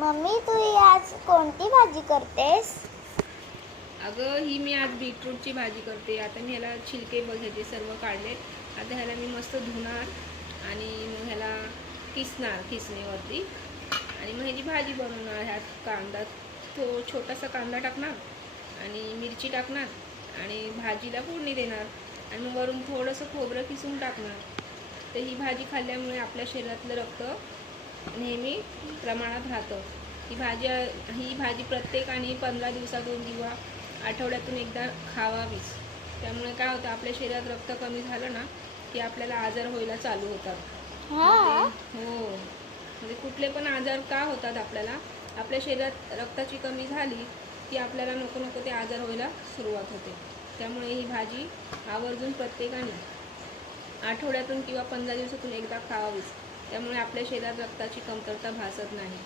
Mummy तू आज कोणती भाजी करतेस? अगं ही मी आज बीटरूटची भाजी करते. आता मी ह्याला छिलके ह्याचे सर्व काढले. आता ह्याला मी मस्त धुणार आणि मग ह्याला किसणार किसणीवरती आणि मग ह्याची भाजी बनवणार. ह्यात कांदा छोटासा कांदा टाकणार आणि मिरची टाकणार आणि भाजीला फोडणी देणार आणि मग वरून थोडंसं खोबरं किसून टाकणार. तर ही भाजी खाल्ल्यामुळे आपल्या शरीरातलं रक्त नेहमी प्रमाणात राहतं. ही भाजी प्रत्येकाने 15 दिवसातून किंवा आठवड्यातून एकदा खावावीच. त्यामुळे काय होतं, आपल्या शरीरात रक्त कमी झालं ना की आपल्याला आजार व्हायला चालू होतात. हो, म्हणजे कुठले पण आजार का होतात आपल्या शरीरात रक्ताची कमी झाली की आपल्याला नको नको ते आजार व्हायला सुरुवात होते. त्यामुळे ही भाजी आवर्जून प्रत्येकाने आठवड्यातून किंवा 15 दिवसातून एकदा खावावीच. त्यामुळे आपल्या शरीरात रक्ताची कमतरता भासत नाही.